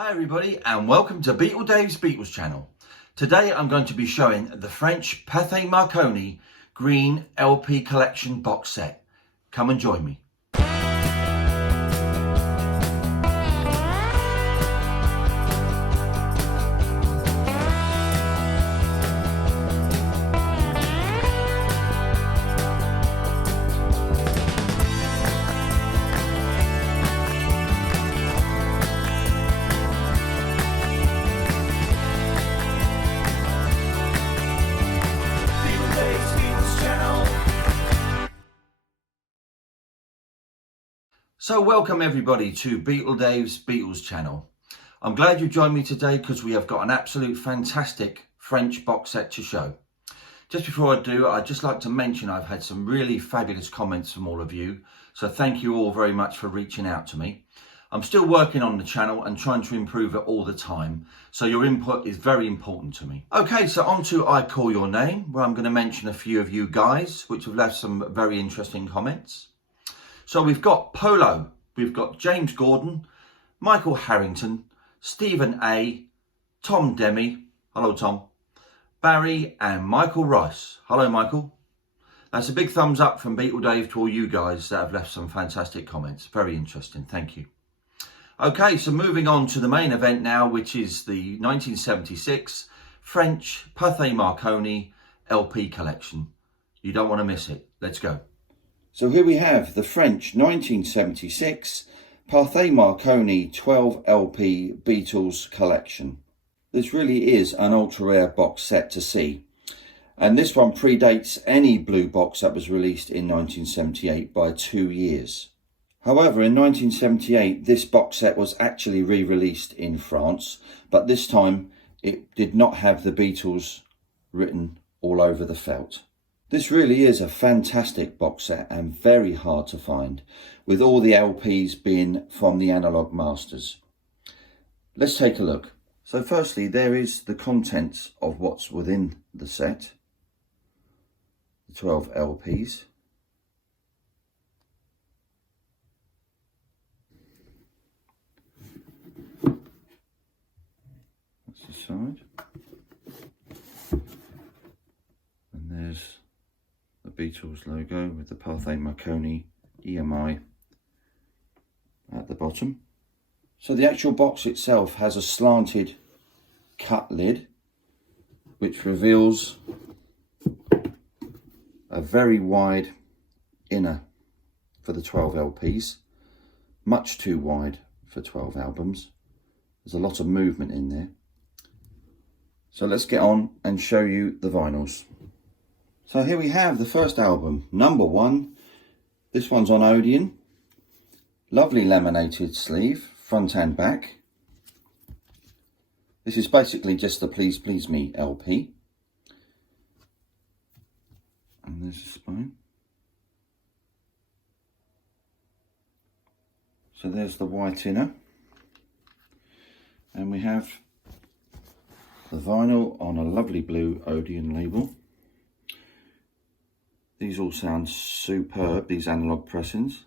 Hi everybody and welcome to Dave's Beatles channel. Today I'm going to be showing the French Pathé Marconi green LP collection box set. Come and join me. So welcome everybody to Dave's Beatles channel. I'm glad you joined me today because we have got an absolute fantastic French box set to show. Just before I do, I'd just like to mention I've had some really fabulous comments from all of you. So thank you all very much for reaching out to me. I'm still working on the channel and trying to improve it all the time. So your input is very important to me. Okay, so on to I Call Your Name, where I'm going to mention a few of you guys, which have left some very interesting comments. So we've got Polo, we've got James Gordon, Michael Harrington, Stephen A, Tom Demi, hello Tom, Barry and Michael Rice. Hello Michael. That's a big thumbs up from Beatle Dave to all you guys that have left some fantastic comments. Very interesting, thank you. Okay, so moving on to the main event now, which is the 1976 French Pathé Marconi LP collection. You don't want to miss it. Let's go. So here we have the French 1976 Pathé Marconi 12 LP Beatles collection. This really is an ultra rare box set to see. And this one predates any blue box that was released in 1978 by 2 years. However, in 1978, this box set was actually re-released in France, but this time it did not have the Beatles written all over the felt. This really is a fantastic box set and very hard to find, with all the LPs being from the analog masters. Let's take a look. So firstly, there is the contents of what's within the set, the 12 LPs. That's the side. And there's the Beatles logo with the Pathé Marconi EMI at the bottom. So the actual box itself has a slanted cut lid which reveals a very wide inner for the 12 LPs, much too wide for 12 albums. There's a lot of movement in there. So let's get on and show you the vinyls. So here we have the first album, number 1. This one's on Odeon. Lovely laminated sleeve, front and back. This is basically just the Please Please Me LP. And there's the spine. So there's the white inner. And we have the vinyl on a lovely blue Odeon label. These all sound superb, these analog pressings.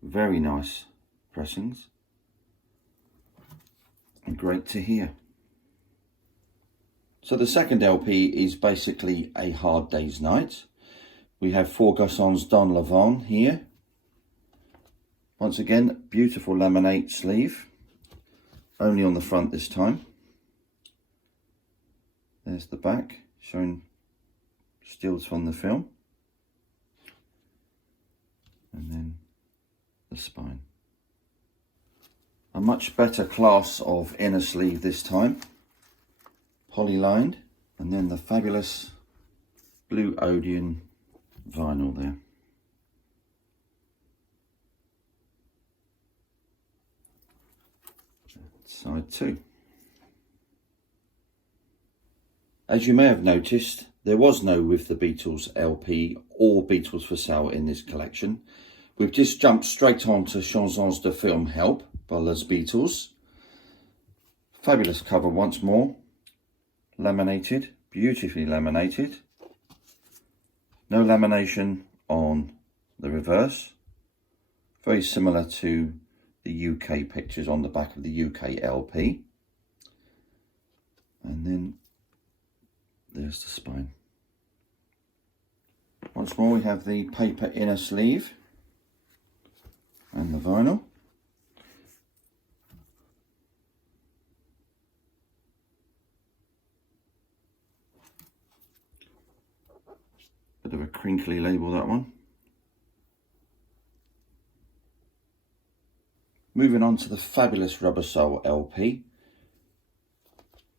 Very nice pressings. And great to hear. So the second LP is basically A Hard Day's Night. We have 4 Garcons Don La Vent here. Once again, beautiful laminate sleeve. Only on the front this time. There's the back, showing stills from the film. And then the spine. A much better class of inner sleeve this time, poly-lined, and then the fabulous blue Odeon vinyl there. Side 2. As you may have noticed, there was no With the Beatles LP or Beatles for Sale in this collection. We've just jumped straight on to Chansons de Film Help by Les Beatles. Fabulous cover once more. Laminated, beautifully laminated. No lamination on the reverse. Very similar to the UK pictures on the back of the UK LP. And then there's the spine. Once more we have the paper inner sleeve and the vinyl. Bit of a crinkly label, that one. Moving on to the fabulous Rubber Soul LP.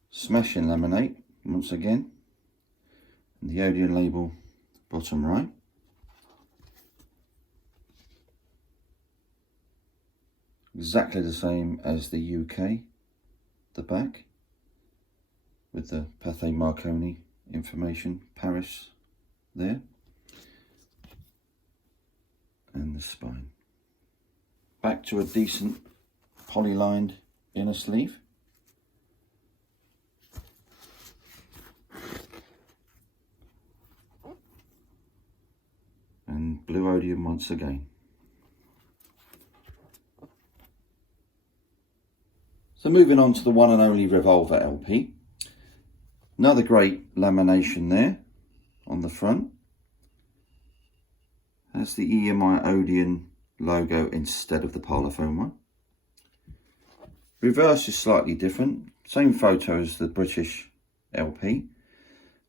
Smashing laminate once again. And the Odeon label bottom right. Exactly the same as the UK, the back, with the Pathé Marconi information, Paris there, and the spine. Back to a decent poly-lined inner sleeve. And blue Odeon once again. So moving on to the one and only Revolver LP. Another great lamination there on the front. Has the EMI Odeon logo instead of the Parlophone one. Reverse is slightly different. Same photo as the British LP.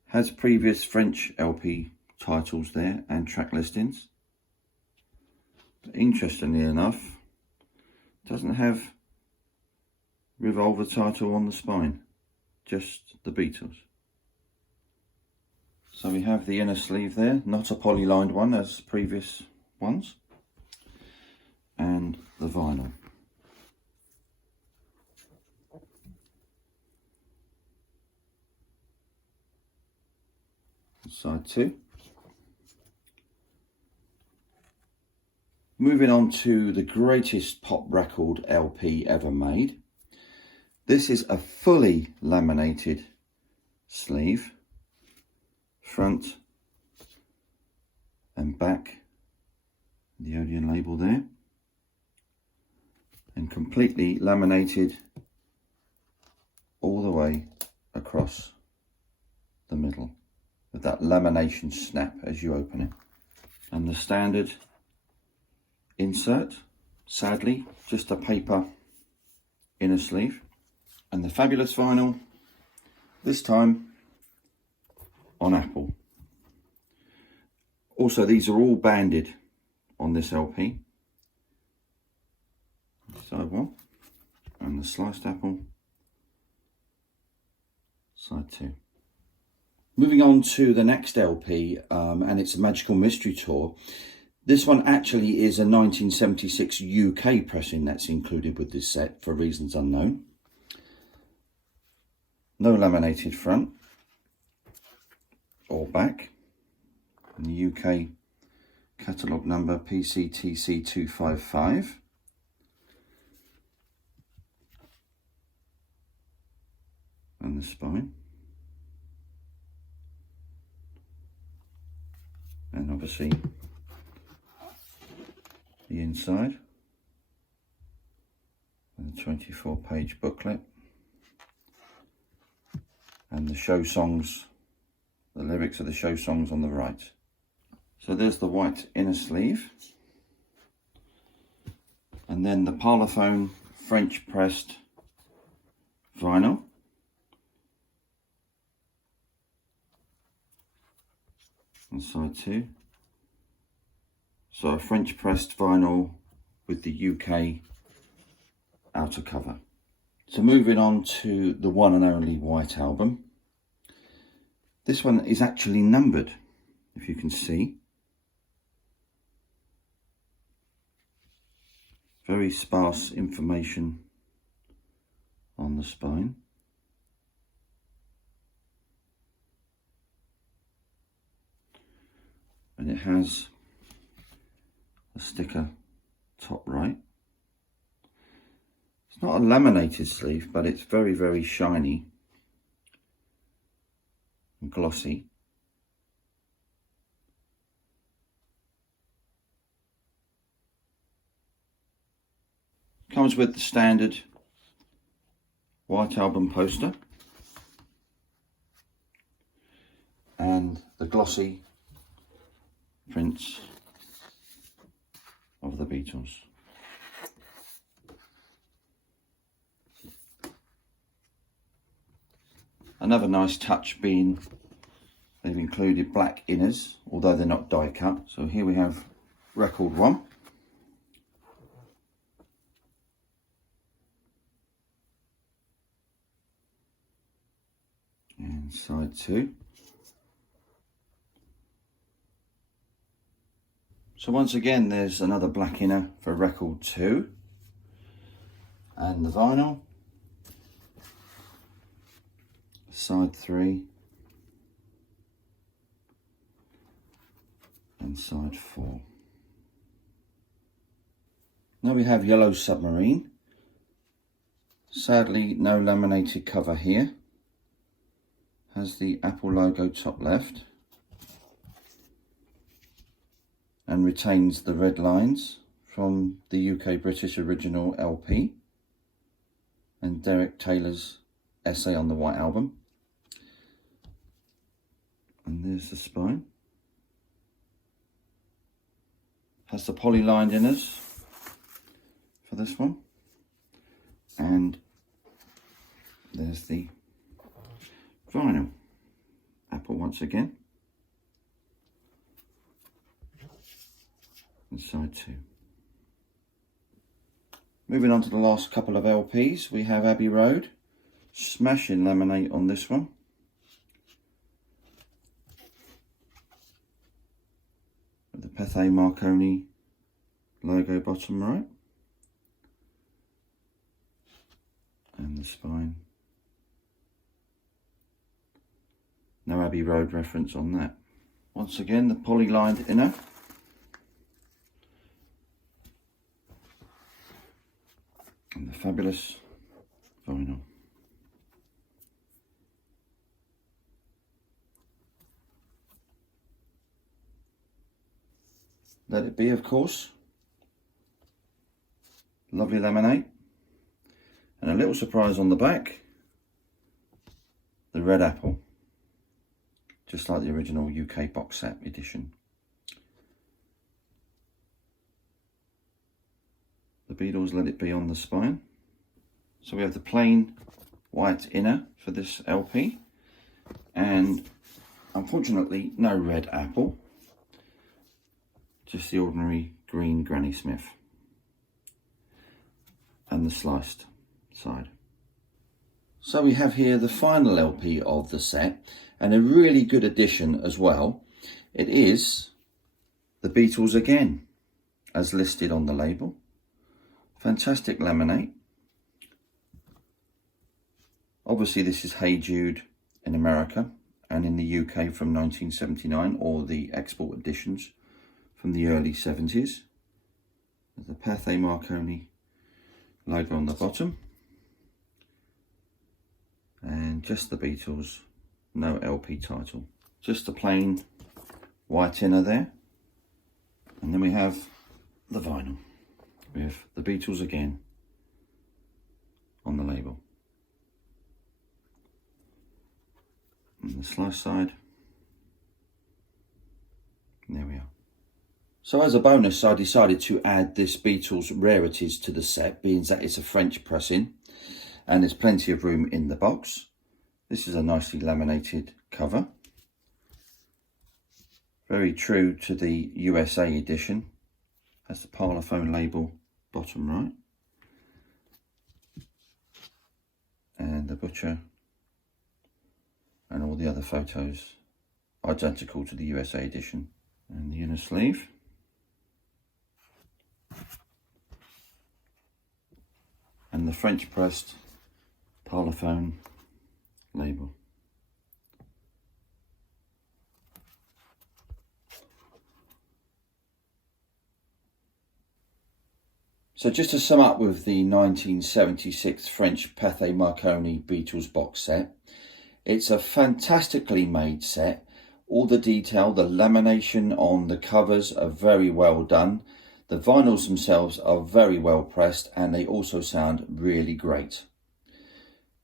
Has previous French LP titles there and track listings. But interestingly enough, doesn't have Revolver title on the spine, just the Beatles. So we have the inner sleeve there, not a poly-lined one as previous ones, and the vinyl. Side two. Moving on to the greatest pop record LP ever made. This is a fully laminated sleeve, front and back, the Odeon label there, and completely laminated all the way across the middle with that lamination snap as you open it. And the standard insert, sadly, just a paper inner sleeve. And the fabulous vinyl, this time on Apple. Also, these are all banded on this LP. Side one, and the sliced apple, side two. Moving on to the next LP, and it's a Magical Mystery Tour. This one actually is a 1976 UK pressing that's included with this set for reasons unknown. No laminated front or back. And the UK catalogue number PCTC 255. And the spine. And obviously the inside. And the 24-page booklet. And the show songs, the lyrics of the show songs on the right. So there's the white inner sleeve. And then the Parlophone French pressed vinyl. On side two. So a French pressed vinyl with the UK outer cover. So moving on to the one and only White Album. This one is actually numbered, if you can see. Very sparse information on the spine. And it has a sticker top right. It's not a laminated sleeve, but it's very, very shiny and glossy. Comes with the standard white album poster and the glossy prints of the Beatles. Another nice touch being they've included black inners, although they're not die cut. So here we have record 1. And side 2. So once again, there's another black inner for record 2. And the vinyl. Side 3. And side 4. Now we have Yellow Submarine. Sadly, no laminated cover here. Has the Apple logo top left and retains the red lines from the UK British original LP and Derek Taylor's essay on the White Album. And there's the spine. Has the poly-lined inners for this one. And there's the vinyl. Apple once again. And side 2. Moving on to the last couple of LPs, we have Abbey Road. Smashing laminate on this one. With the Pathé Marconi logo bottom right. And the spine. No Abbey Road reference on that. Once again, the poly-lined inner. And the fabulous vinyl. Let It Be, of course. Lovely laminate. And a little surprise on the back. The red apple. Just like the original UK box set edition. The Beatles Let It Be on the spine. So we have the plain white inner for this LP. And unfortunately, no red apple. Just the ordinary green Granny Smith. And the sliced side. So we have here the final LP of the set. And a really good addition as well. It is the Beatles Again, as listed on the label. Fantastic laminate. Obviously this is Hey Jude in America and in the UK from 1979, or the export editions from the early 70s. The Pathé Marconi logo on the bottom. And just the Beatles. No LP title, just a plain white inner there. And then we have the vinyl with the Beatles Again on the label. And the slice side. And there we are. So as a bonus, I decided to add this Beatles Rarities to the set, being that it's a French pressing and there's plenty of room in the box. This is a nicely laminated cover. Very true to the USA edition. Has the Parlophone label bottom right. And the butcher and all the other photos identical to the USA edition. And the inner sleeve. And the French pressed Parlophone label. So just to sum up with the 1976 French Pathé Marconi Beatles box set, it's a fantastically made set. All the detail, the lamination on the covers are very well done. The vinyls themselves are very well pressed and they also sound really great.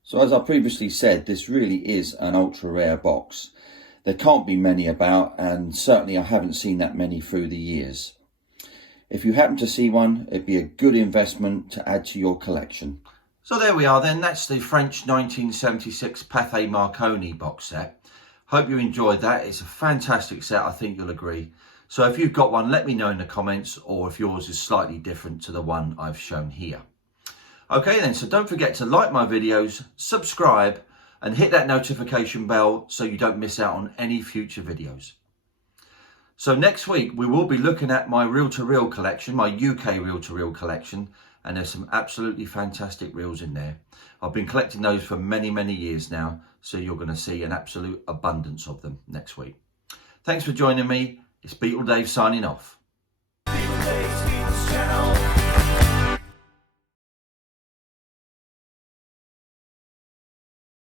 So as I previously said, this really is an ultra rare box. There can't be many about, and certainly I haven't seen that many through the years. If you happen to see one, it'd be a good investment to add to your collection. So there we are then, that's the French 1976 Pathé Marconi box set. Hope you enjoyed that. It's a fantastic set, I think you'll agree. So if you've got one, let me know in the comments, or if yours is slightly different to the one I've shown here. Okay then, so don't forget to like my videos, subscribe, and hit that notification bell so you don't miss out on any future videos. So next week we will be looking at my reel-to-reel collection, my UK reel-to-reel collection, and there's some absolutely fantastic reels in there. I've been collecting those for many, many years now, so you're going to see an absolute abundance of them next week. Thanks for joining me. It's Beatle Dave signing off. Beatle Dave's Beatles channel.